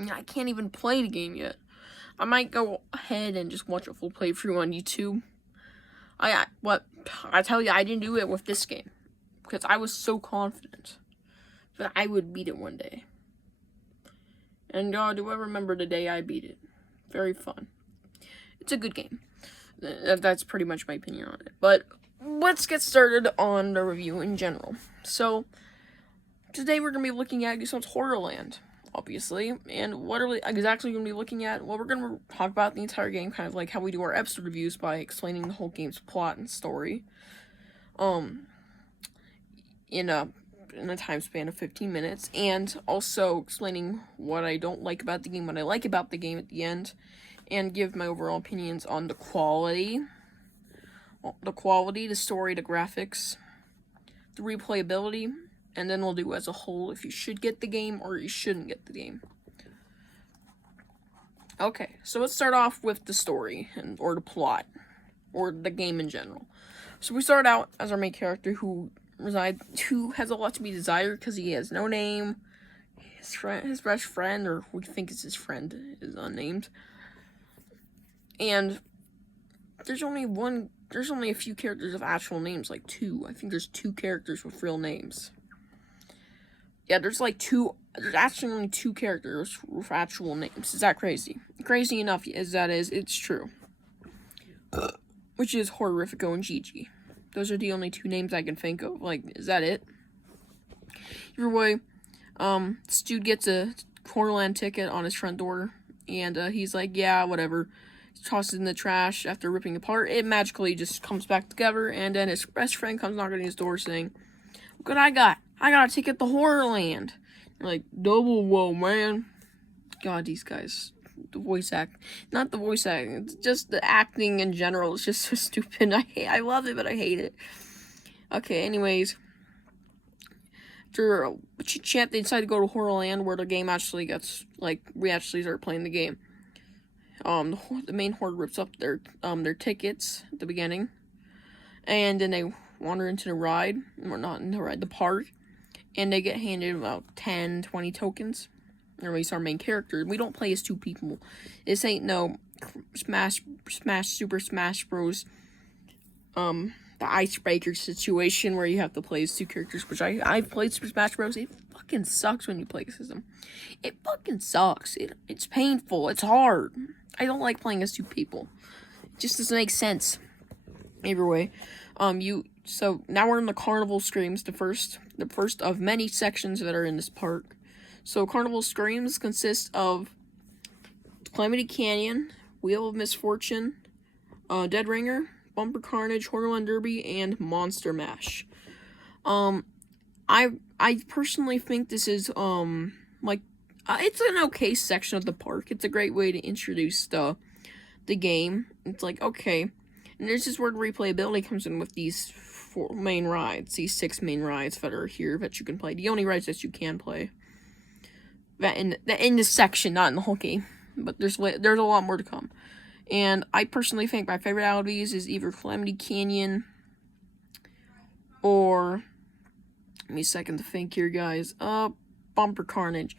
mean, I can't even play the game yet. I might go ahead and just watch a full playthrough on YouTube. I tell you, I didn't do it with this game because I was so confident that I would beat it one day. And do I remember the day I beat it? Very fun. It's a good game. That's pretty much my opinion on it. But let's get started on the review in general. So today we're going to be looking at Goosebumps HorrorLand, obviously. And what are we exactly going to be looking at? Well, we're going to talk about the entire game, kind of like how we do our episode reviews by explaining the whole game's plot and story. In a time span of 15 minutes, and also explaining what I don't like about the game, what I like about the game at the end, and give my overall opinions on the quality, the story, the graphics, the replayability, and then we'll do as a whole if you should get the game or you shouldn't get the game. Okay, so let's start off with the story, or the plot, or the game in general. So we start out as our main character who has a lot to be desired because he has no name. His best friend, or we think it's his friend, is unnamed. And there's only a few characters of actual names, like 2. I think there's 2 characters with real names. Yeah, there's actually only 2 characters with actual names. Is that crazy? Crazy enough as that is, it's true. Which is Horrifico and Gigi. Those are the only 2 names I can think of. Like, is that it? Either way, this dude gets a HorrorLand ticket on his front door, and he's like, yeah, whatever. He tosses it in the trash after ripping it apart. It magically just comes back together, and then his best friend comes knocking on his door saying, look what I got. I got a ticket to HorrorLand. You're like, double whoa, man. God, these guys. The voice act, not the voice acting, it's just the acting in general is just so stupid. I love it, but I hate it. Okay, anyways, after a chit-chat, they decide to go to HorrorLand, where the game actually gets, like, we actually start playing the game. The main horde rips up their tickets at the beginning, and then they wander into the ride, or not in the ride, the park, and they get handed about 10, 20 tokens. Or at least our main character. We don't play as 2 people. This ain't no Super Smash Bros. The icebreaker situation where you have to play as 2 characters, which I've played Super Smash Bros. It fucking sucks when you play as them. It fucking sucks. It's painful. It's hard. I don't like playing as 2 people. It just doesn't make sense. Either way, so now we're in the Carnival Screams, the first of many sections that are in this park. So, Carnival Screams consists of Calamity Canyon, Wheel of Misfortune, Dead Ringer, Bumper Carnage, HorrorLand Derby, and Monster Mash. I personally think this is, it's an okay section of the park. It's a great way to introduce the game. It's like, okay. And there's this where replayability comes in with these 4 main rides, these 6 main rides that are here that you can play. The only rides that you can play. That in this section, not in the whole game, but there's a lot more to come. And I personally think my favorite out of these is either Calamity Canyon or, give me a second to think here, guys. Bumper Carnage.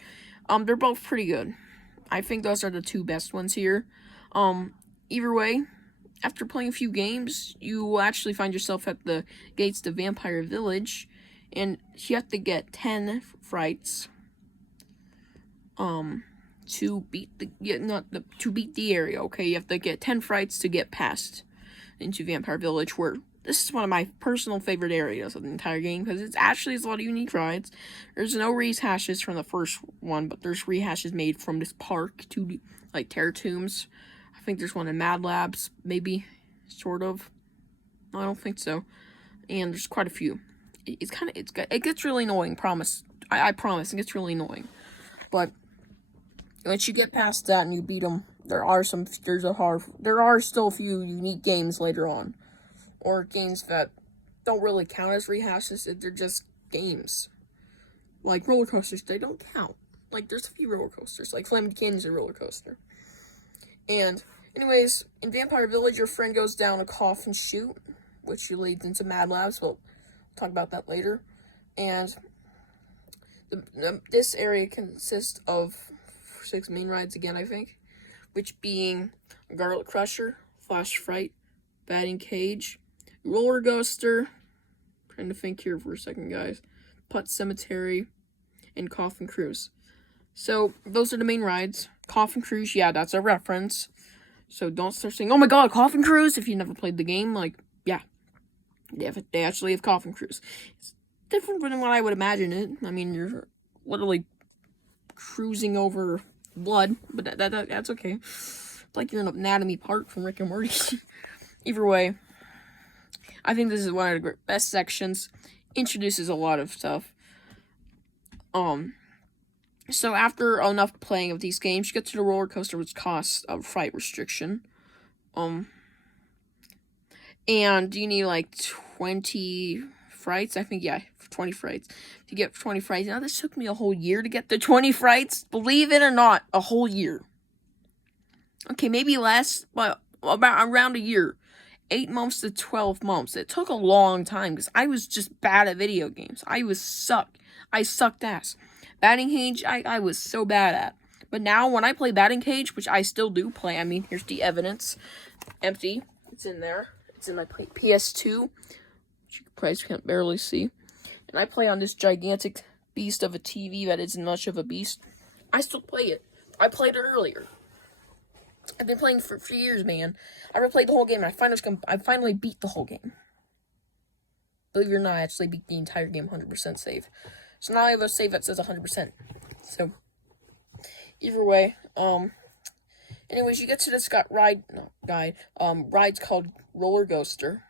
They're both pretty good. I think those are the 2 best ones here. Either way, after playing a few games, you will actually find yourself at the gates to Vampire Village, and you have to get 10 frights. To beat the area, okay? You have to get 10 frights to get past into Vampire Village, where this is one of my personal favorite areas of the entire game, because it's a lot of unique rides. There's no rehashes from the first one, but there's rehashes made from this park to, like, Terror Tombs. I think there's one in Mad Labs, maybe, sort of. No, I don't think so. And there's quite a few. It gets really annoying, promise. I promise, it gets really annoying. But once you get past that and you beat them, there are still a few unique games later on. Or games that don't really count as rehashes, they're just games. Like roller coasters, they don't count. Like, there's a few roller coasters, like Calamity Canyon's a roller coaster. And, anyways, in Vampire Village, your friend goes down a coffin chute, which leads into Mad Labs, but we'll talk about that later. And this area consists of 6 main rides again, I think. Which being Garlic Crusher, Flash Fright, Batting Cage, Roller Coaster, trying to think here for a second, guys, Pet Cemetery, and Coffin Cruise. So, those are the main rides. Coffin Cruise, yeah, that's a reference. So, don't start saying, oh my god, Coffin Cruise, if you never played the game. Like, yeah, they actually have Coffin Cruise. It's different than what I would imagine it. I mean, you're literally cruising over blood, but that's okay. It's like you're in Anatomy Park from Rick and Morty. Either way, I think this is one of the best sections. Introduces a lot of stuff. So after enough playing of these games, you get to the roller coaster, which costs a fright restriction. And you need like 20 frights. I think, yeah, 20 frights. If you get 20 frights. Now, this took me a whole year to get the 20 frights. Believe it or not, a whole year. Okay, maybe less, but about around a year. 8 months to 12 months. It took a long time because I was just bad at video games. I sucked ass. Batting Cage, I was so bad at. But now, when I play Batting Cage, which I still do play, I mean, here's the evidence. Empty. It's in there. It's in my PS2, which you probably can't barely see. And I play on this gigantic beast of a TV that isn't much of a beast. I still play it. I played it earlier. I've been playing for years, man. I replayed the whole game, and I finally beat the whole game. Believe it or not, I actually beat the entire game 100% save. So now I have a save that says 100%. So, either way, anyways, you get to this ride's called Roller Coaster.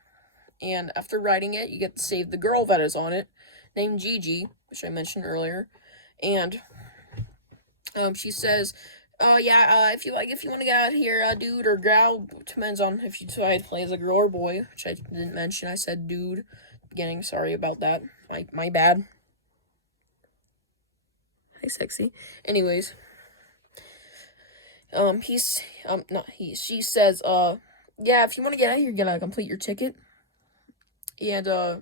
And after riding it, you get to save the girl that is on it, named Gigi, which I mentioned earlier. And, she says, if you want to get out of here, dude or gal, depends on if you decide to play as a girl or boy, which I didn't mention. I said dude at the beginning. Sorry about that. My bad. Hi, sexy. Anyways, she says, if you want to get out of here, you gotta complete your ticket. And, we're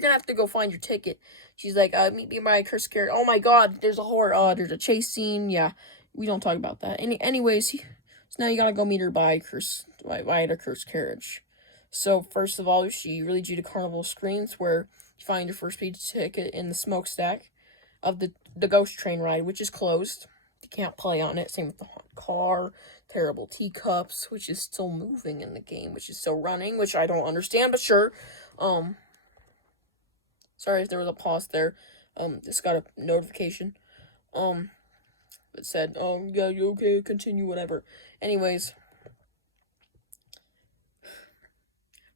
gonna have to go find your ticket. She's like, meet me by a cursed carriage. Oh my god, there's there's a chase scene. Yeah, we don't talk about that. Anyways, so now you gotta go meet her by a cursed carriage. So, first of all, she leads you to Carnival Screams, where you find your first page ticket in the smokestack of the ghost train ride, which is closed. You can't play on it. Same with the haunted car, terrible teacups, which is still moving in the game, which is still running, which I don't understand, but sure. Sorry if there was a pause there. Just got a notification. It said, yeah, you okay, continue, whatever. Anyways.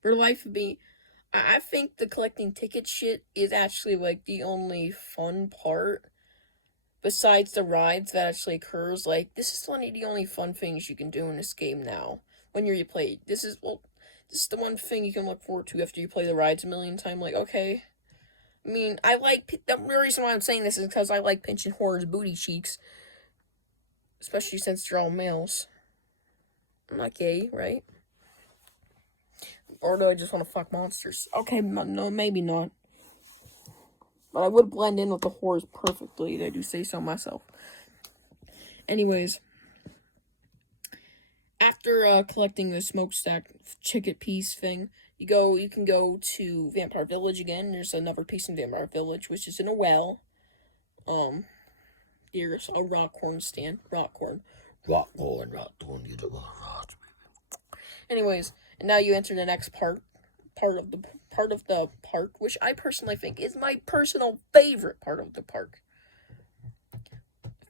For the life of me, I think the collecting ticket shit is actually, like, the only fun part. Besides the rides that actually occurs. Like, this is one of the only fun things you can do in this game now. When you play. This is the one thing you can look forward to after you play the rides a million times. Like, okay. I mean, the reason why I'm saying this is because I like pinching horror's booty cheeks. Especially since they're all males. I'm not gay, right? Or do I just want to fuck monsters? Okay, no, maybe not. But I would blend in with the horrors perfectly. I do say so myself. Anyways. After collecting the smokestack ticket piece thing, you can go to Vampire Village again. There's another piece in Vampire Village, which is in a well. There's a rockcorn stand. Rockcorn. Anyways, and now you enter the next part of the park, which I personally think is my personal favorite part of the park.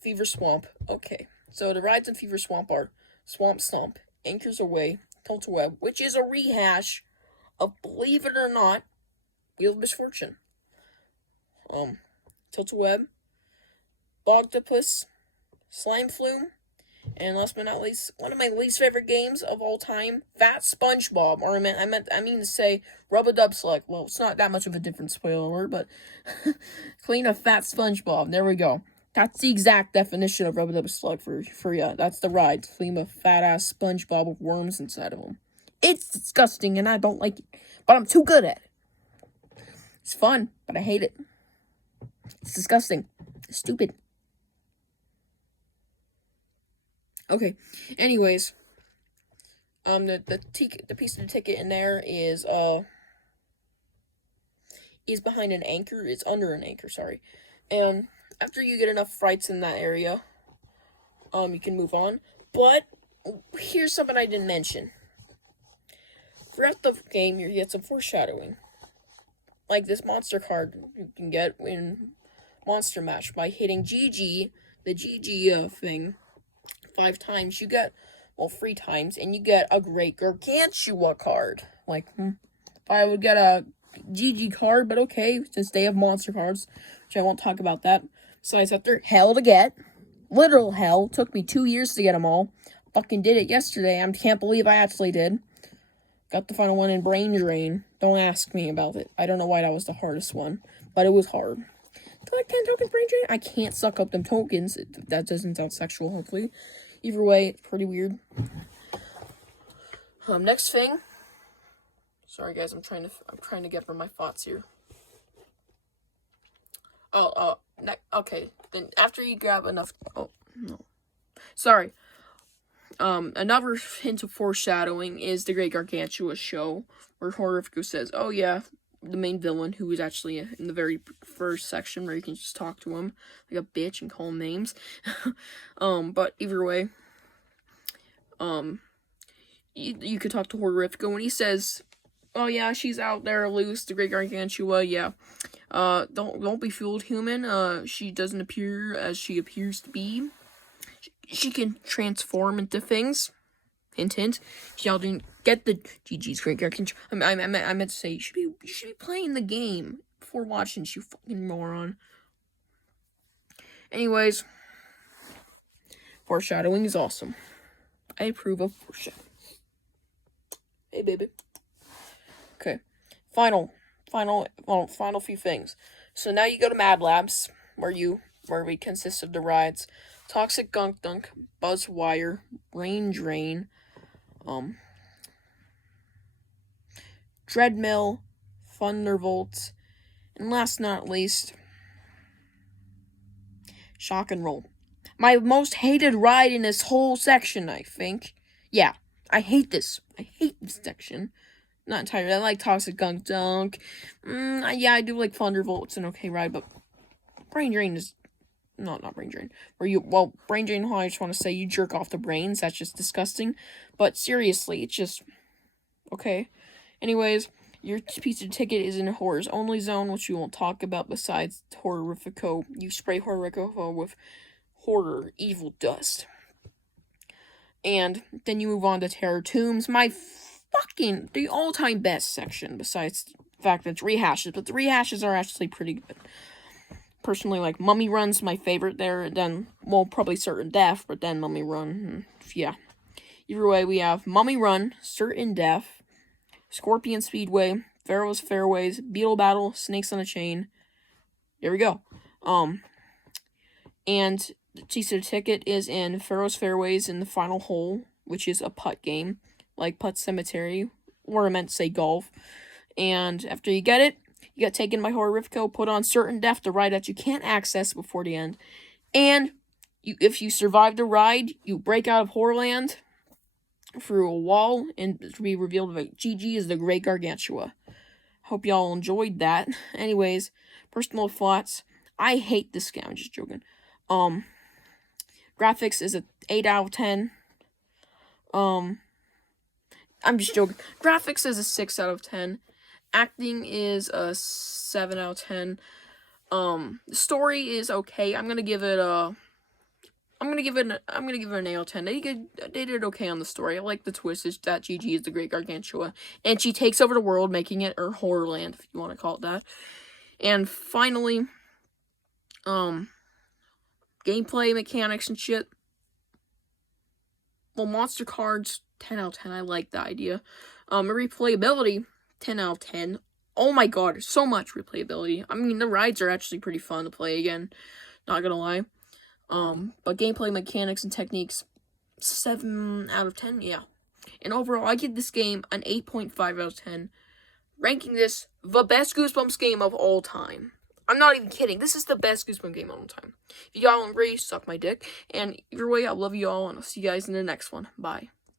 Fever Swamp. Okay, so the rides in Fever Swamp are Swamp Stomp, Anchors Away, Tilt-A Web, which is a rehash of, believe it or not, Wheel of Misfortune. Tilt-A Web, Bogtopus, Slime Flume, and last but not least, one of my least favorite games of all time, Fat SpongeBob. Or I mean to say Rub-a-Dub Slug. Well, it's not that much of a different spoiler word, but clean a Fat SpongeBob. There we go. That's the exact definition of Rub-a-Dub Slug for you. That's the ride. Clean a fat-ass SpongeBob with worms inside of him. It's disgusting, and I don't like it. But I'm too good at it. It's fun, but I hate it. It's disgusting. It's stupid. Okay. Anyways, the piece of the ticket in there is behind an anchor. It's under an anchor, sorry. And after you get enough frights in that area, you can move on. But here's something I didn't mention. Throughout the game, you get some foreshadowing. Like this monster card you can get in Monster Mash by hitting GG, the GG thing, 5 times. You get, 3 times, and you get a Great Gargantua card. Like, I would get a GG card, but okay, since they have monster cards, which I won't talk about that. Besides that, they're hell to get. Literal hell. Took me 2 years to get them all. Fucking did it yesterday. I can't believe I actually did. Got the final one in Brain Drain. Don't ask me about it. I don't know why that was the hardest one, but it was hard. Collect 10 tokens, Brain Drain? I can't suck up them tokens. That doesn't sound sexual, hopefully. Either way, it's pretty weird. Next thing. Sorry, guys. I'm trying to get from my thoughts here. Okay. Then after you grab enough. Oh no. Sorry. Another hint of foreshadowing is the Great Gargantua show, where Horrifico says, "Oh yeah, the main villain, who was actually in the very first section where you can just talk to him like a bitch and call him names." But either way, you could talk to Horrifico when he says, "Oh yeah, she's out there loose, the Great Gargantua, yeah. Don't be fooled, human. She doesn't appear as she appears to be. She can transform into things. Hint, hint. Y'all didn't get the GG's Great Gargantua. I meant to say you should be playing the game before watching. You fucking moron. Anyways, foreshadowing is awesome. I approve of foreshadowing. Hey, baby. Okay. Final few things. So now you go to Mad Labs, where we consist of the rides Toxic Gunk Dunk, Buzz Wire, Brain Drain, Dreadmill, Thunderbolt, and last but not least, Shock and Roll. My most hated ride in this whole section, I think. Yeah, I hate this. I hate this section. Not entirely. I like Toxic Gunk Dunk. Yeah, I do like Thunderbolt. It's an okay ride, but Brain Drain is... Not Brain Drain. Brain Drain, I just want to say you jerk off the brains. That's just disgusting. But seriously, it's just... Okay. Anyways, your piece of ticket is in a horrors only zone, which we won't talk about besides Horrifico. You spray Horrifico with horror, evil dust. And then you move on to Terror Tombs, the all-time best section, besides the fact that it's rehashes. But the rehashes are actually pretty good. Personally, like, Mummy Run's my favorite there, then, probably Certain Death, but then Mummy Run, yeah. Either way, we have Mummy Run, Certain Death, Scorpion Speedway, Pharaoh's Fairways, Beetle Battle, Snakes on a Chain. Here we go. And the piece of the ticket is in Pharaoh's Fairways in the final hole, which is a putt game, like Putt Cemetery, or I meant to say golf. And after you get it, you get taken by Horrifico, put on Certain Death, the ride that you can't access before the end. And if you survive the ride, you break out of HorrorLand through a wall, and to be revealed that GG is the Great Gargantua. Hope y'all enjoyed that. Anyways, personal thoughts. I hate this game. I'm just joking. Graphics is a 8 out of 10. I'm just joking. Graphics is a 6 out of 10. Acting is a 7 out of 10. The story is okay. I'm gonna give it an 8 out of 10. They did okay on the story. I like the twist is that GG is the Great Gargantua, and she takes over the world, making it her HorrorLand, if you want to call it that. And finally, gameplay mechanics and shit. Monster cards, 10 out of 10. I like the idea. Replayability, 10 out of 10. Oh my god, so much replayability. I mean, the rides are actually pretty fun to play again. Not gonna lie. But gameplay mechanics and techniques, 7 out of 10, yeah. And overall, I give this game an 8.5 out of 10. Ranking this the best Goosebumps game of all time. I'm not even kidding. This is the best Goosebumps game of all time. If you all agree, suck my dick. And either way, I love you all, and I'll see you guys in the next one. Bye.